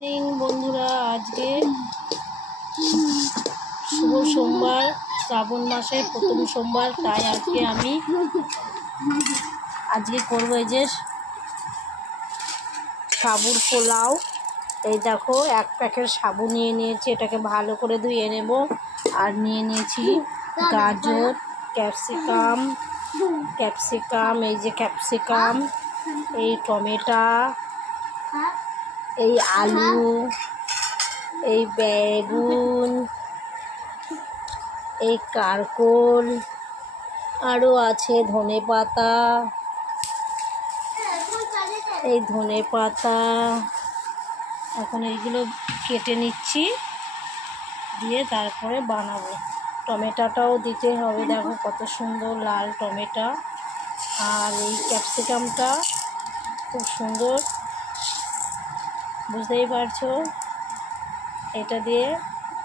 বন্ধুরা, আজকে শুভ সোমবার, শ্রাবণ মাসের প্রথম সোমবার। তাই আজকে করবো এই যে সাবুর পোলাও। এই দেখো, এক প্যাকেট সাবু নিয়ে নিয়েছি, এটাকে ভালো করে ধুয়ে নেব। আর নিয়ে নিয়েছি গাজর, ক্যাপসিকাম, এই যে ক্যাপসিকাম, এই টমেটো, এই আলু, এই বেগুন, এই কারকোল, আরও আছে ধনে পাতা, এই ধনে পাতা। এখন এইগুলো কেটে নিচ্ছি, দিয়ে তারপরে বানাবো। টমেটোটাও দিতে হবে, দেখো কত সুন্দর লাল টমেটো। আর এই ক্যাপসিকামটা খুব সুন্দর, বুঝতেই পারছো। এটা দিয়ে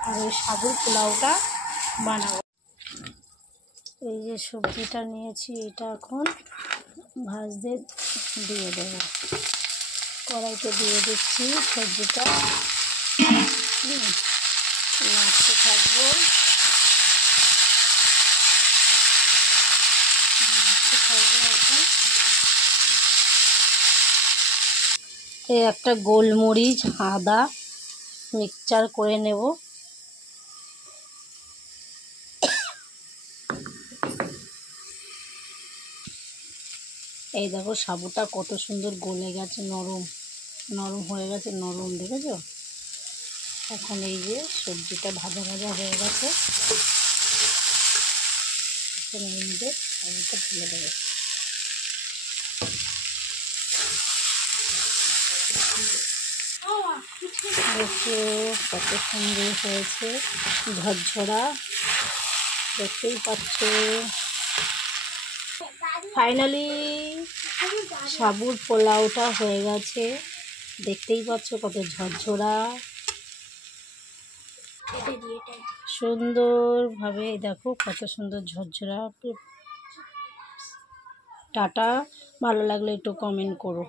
আর ওই সাবুর পোলাওটা বানাবো। এই যে সবজিটা নিয়েছি, এটা এখন ভাজতে দিয়ে দেবো। কড়াইতে দিয়ে দিচ্ছি সবজিটা, নাড়তে থাকবো। এখন এই একটা গোলমরিচ, আদা মিক্সচার করে নেব। এই দেখো, সাবুটা কত সুন্দর গলে গেছে, নরম হয়ে গেছে, নরম, দেখেছো? এখন এই যে সবজিটা ভাজা হয়ে গেছে, এখন এর মধ্যে সাবুটা ঢেলে দেবো। দেখো কত সুন্দর হয়েছে, ঝরঝরা, দেখতেই পাচ্ছ। ফাইনালি সাবুর পোলাওটা হয়ে গেছে, দেখতেই পাচ্ছ কত ঝরঝরা, সুন্দরভাবে। দেখো কত সুন্দর ঝরঝরা। টাটা, ভালো লাগলে একটু কমেন্ট করো।